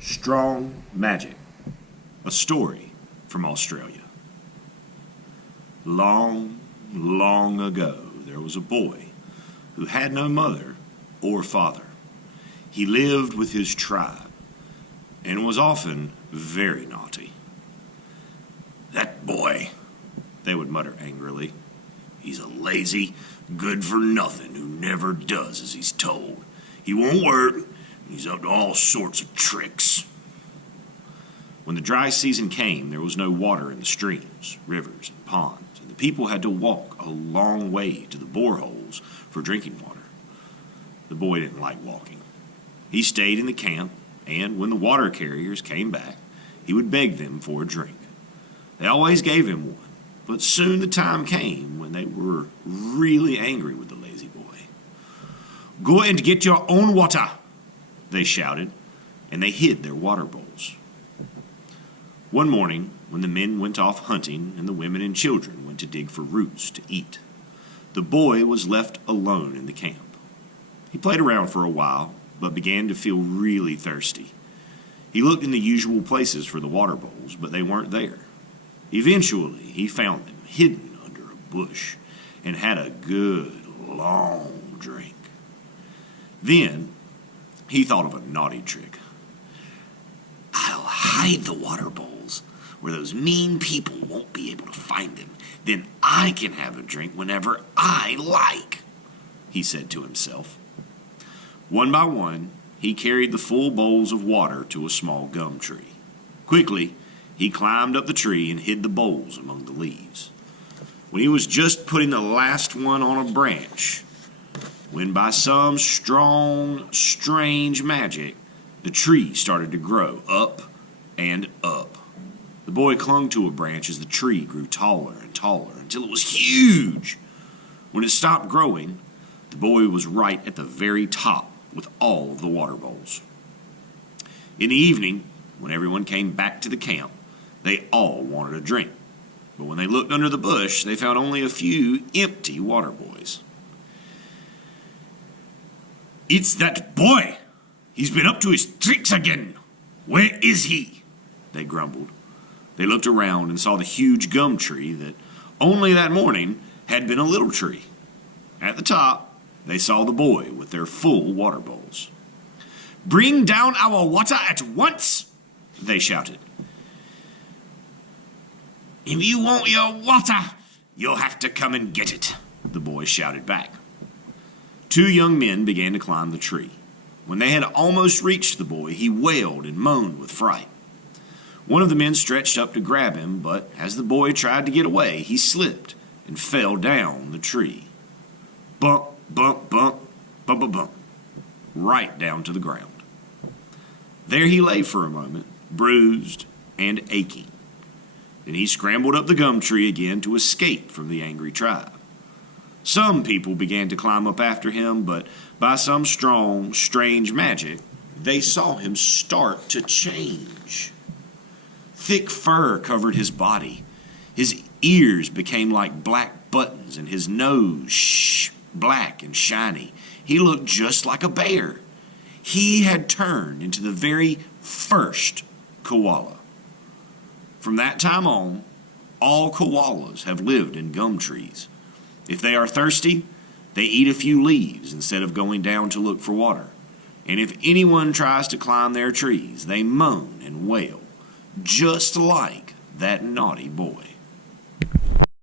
Strong Magic, a story from Australia. Long, long ago, there was a boy who had no mother or father. He lived with his tribe and was often very naughty. "That boy," they would mutter angrily. "He's a lazy, good-for-nothing who never does as he's told. He won't work. He's up to all sorts of tricks." When the dry season came, there was no water in the streams, rivers, and ponds, and the people had to walk a long way to the boreholes for drinking water. The boy didn't like walking. He stayed in the camp, and when the water carriers came back, he would beg them for a drink. They always gave him one, but soon the time came when they were really angry with the lazy boy. "Go and get your own water," they shouted, and they hid their water bowls. One morning, when the men went off hunting and the women and children went to dig for roots to eat, the boy was left alone in the camp. He played around for a while, but began to feel really thirsty. He looked in the usual places for the water bowls, but they weren't there. Eventually, he found them hidden under a bush and had a good, long drink. Then, he thought of a naughty trick. "I'll hide the water bowls where those mean people won't be able to find them. Then I can have a drink whenever I like," he said to himself. One by one, he carried the full bowls of water to a small gum tree. Quickly, he climbed up the tree and hid the bowls among the leaves. When he was just putting the last one on a branch, when by some strong, strange magic, the tree started to grow up and up. The boy clung to a branch as the tree grew taller and taller until it was huge. When it stopped growing, the boy was right at the very top with all of the water bowls. In the evening, when everyone came back to the camp, they all wanted a drink. But when they looked under the bush, they found only a few empty water boys. "It's that boy! He's been up to his tricks again! Where is he?" they grumbled. They looked around and saw the huge gum tree that only that morning had been a little tree. At the top, they saw the boy with their full water bowls. "Bring down our water at once!" they shouted. "If you want your water, you'll have to come and get it," the boy shouted back. Two young men began to climb the tree. When they had almost reached the boy, he wailed and moaned with fright. One of the men stretched up to grab him, but as the boy tried to get away, he slipped and fell down the tree. Bump, bump, bump, bump, bump, bump, right down to the ground. There he lay for a moment, bruised and aching. Then he scrambled up the gum tree again to escape from the angry tribe. Some people began to climb up after him, but by some strong, strange magic, they saw him start to change. Thick fur covered his body. His ears became like black buttons, and his nose black and shiny. He looked just like a bear. He had turned into the very first koala. From that time on, all koalas have lived in gum trees. If they are thirsty, they eat a few leaves instead of going down to look for water. And if anyone tries to climb their trees, they moan and wail, just like that naughty boy.